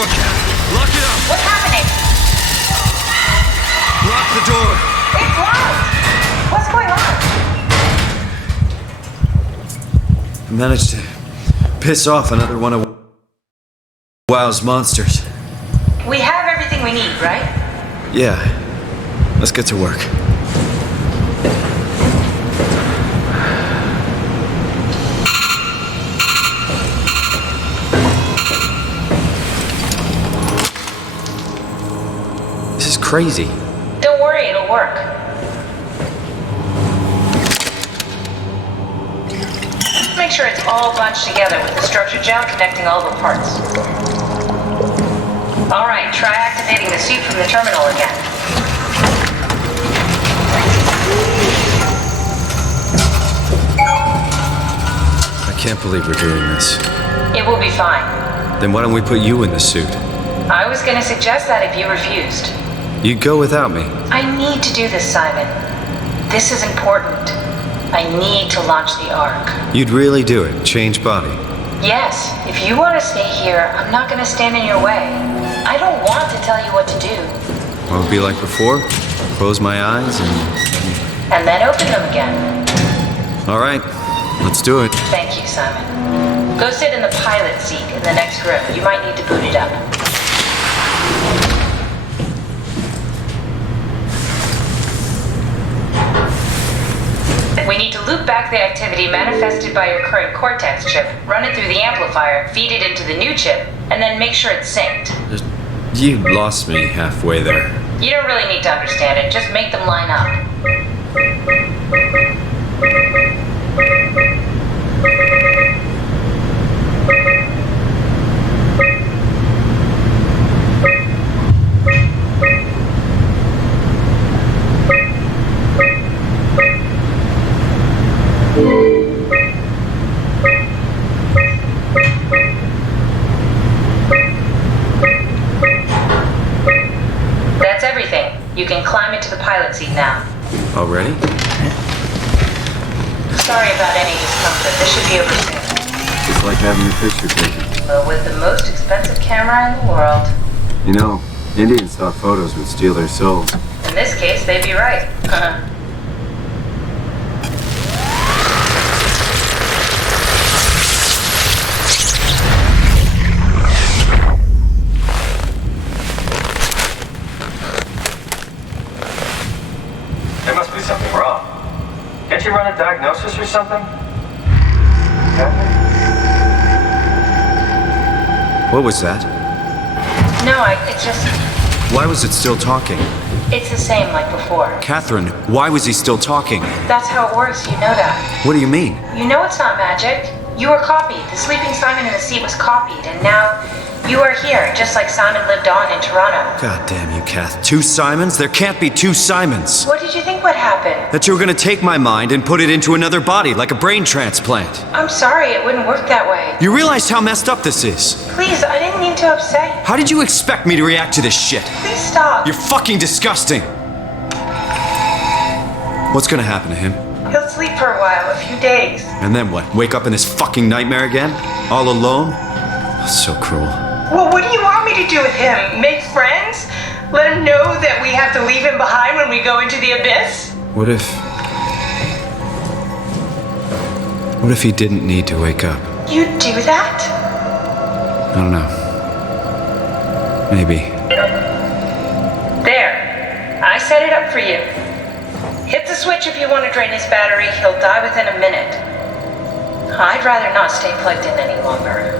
door, Cat. Lock it up. What's happening? Lock the door. It's locked. What's going on? I managed to piss off another one of WoW's monsters. We have everything we need, right? Yeah. Let's get to work. This is crazy. Don't worry, it'll work. Make sure it's all bunched together with the structure gel connecting all the parts. Alright, try activating the suit from the terminal again. I can't believe we're doing this. It will be fine. Then why don't we put you in the suit? I was gonna suggest that if you refused. You'd go without me. I need to do this, Simon. This is important. I need to launch the Ark. You'd really do it? Change body? Yes, if you want to stay here, I'm not going to stand in your way. I don't want to tell you what to do. What would it be like before? Close my eyes And then open them again. All right, let's do it. Thank you, Simon. Go sit in the pilot seat in the next room. You might need to boot it up. We need to loop back the activity manifested by your current Cortex chip, run it through the amplifier, feed it into the new chip, and then make sure it's synced. You lost me halfway there. You don't really need to understand it, just make them line up. That's everything. You can climb into the pilot seat now. Already? Sorry about any discomfort. This should be over soon. It's like having your picture taken. But with the most expensive camera in the world. You know, Indian stock photos would steal their souls. In this case, they'd be right. There must be something wrong. Can't you run a diagnosis or something? What was that? No, it's just... Why was it still talking? It's the same like before. Catherine, why was he still talking? That's how it works, you know that. What do you mean? You know it's not magic. You were copied. The sleeping Simon in the seat was copied, and now you are here, just like Simon lived on in Toronto. God damn you, Kath. 2 Simons? There can't be 2 Simons. What did you think would happen? That you were gonna take my mind and put it into another body, like a brain transplant. I'm sorry, it wouldn't work that way. You realize how messed up this is? Please, I didn't mean to upset you. How did you expect me to react to this shit? Please stop. You're fucking disgusting. What's gonna happen to him? He'll sleep for a while, a few days. And then what? Wake up in this fucking nightmare again? All alone? So cruel. Well, what do you want me to do with him? Make friends? Let him know that we have to leave him behind when we go into the abyss? What if he didn't need to wake up? You'd do that? I don't know. Maybe. There. I set it up for you. Hit the switch if you want to drain his battery. He'll die within a minute. I'd rather not stay plugged in any longer.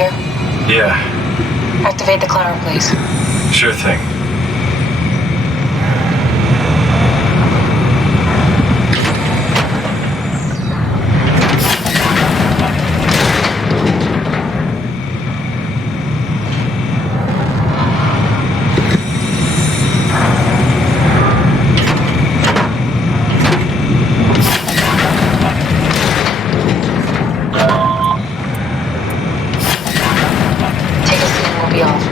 here? Yeah, Activate the climber, please. sure thing. Take a seat and we'll be off.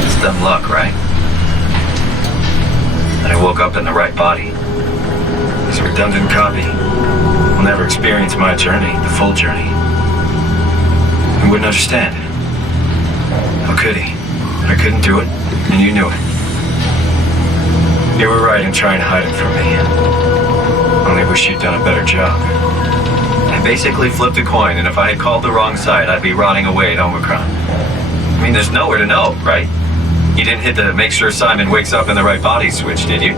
It's dumb luck, right? That I woke up in the right body. This redundant copy will never experience my journey, the full journey. He wouldn't understand. How could he? I couldn't do it, and you knew it. You were right in trying to hide it from me. Only wish you'd done a better job. I basically flipped a coin, and if I had called the wrong side, I'd be rotting away at Omicron. I mean, there's nowhere to know, right? You didn't hit the make sure Simon wakes up in the right body switch, did you?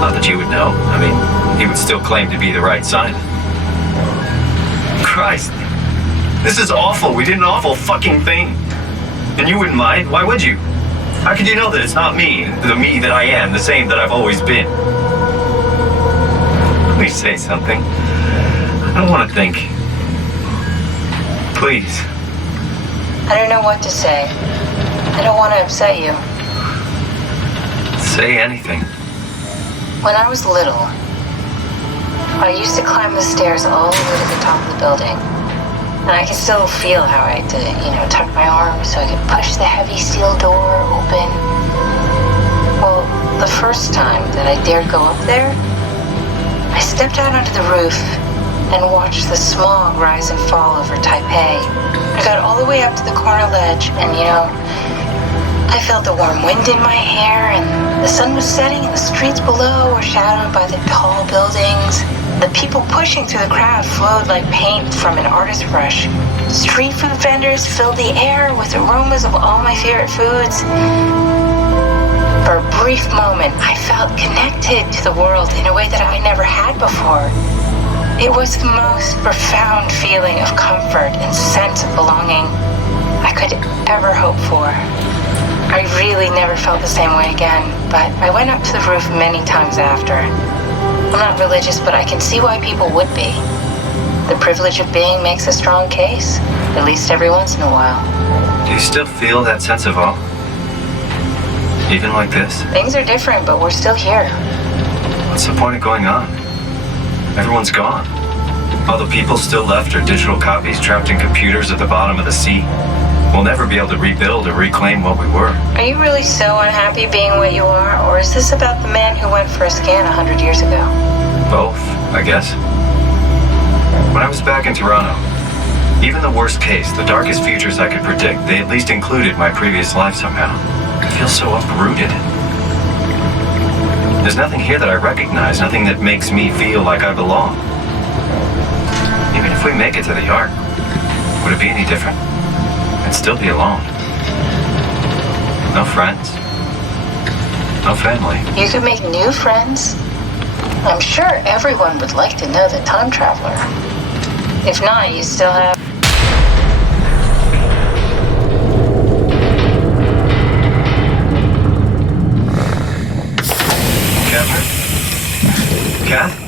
Not that you would know. I mean, he would still claim to be the right Simon. Christ. This is awful. We did an awful fucking thing. And you wouldn't mind? Why would you? How could you know that it's not me, the me that I am, the same that I've always been? Please say something. I don't want to think. Please. I don't know what to say. I don't want to upset you. Say anything. When I was little, I used to climb the stairs all the way to the top of the building. And I can still feel how I had to, tuck my arms so I could push the heavy steel door open. Well, the first time that I dared go up there, I stepped out onto the roof and watched the smog rise and fall over Taipei. I got all the way up to the corner ledge and, I felt the warm wind in my hair, and the sun was setting, and the streets below were shadowed by the tall buildings. The people pushing through the crowd flowed like paint from an artist's brush. Street food vendors filled the air with aromas of all my favorite foods. For a brief moment, I felt connected to the world in a way that I never had before. It was the most profound feeling of comfort and sense of belonging I could ever hope for. I really never felt the same way again, but I went up to the roof many times after. I'm not religious, but I can see why people would be. The privilege of being makes a strong case, at least every once in a while. Do you still feel that sense of awe? Even like this? Things are different, but we're still here. What's the point of going on? Everyone's gone. All the people still left are digital copies trapped in computers at the bottom of the sea. We'll never be able to rebuild or reclaim what we were. Are you really so unhappy being what you are, or is this about the man who went for a scan 100 years ago? Both, I guess. When I was back in Toronto, even the worst case, the darkest futures I could predict, they at least included my previous life somehow. I feel so uprooted. There's nothing here that I recognize, nothing that makes me feel like I belong. Even if we make it to the Ark, would it be any different? I'd still be alone. No friends. No family. You could make new friends. I'm sure everyone would like to know the time traveler. If not, you still have... Catherine? Kath?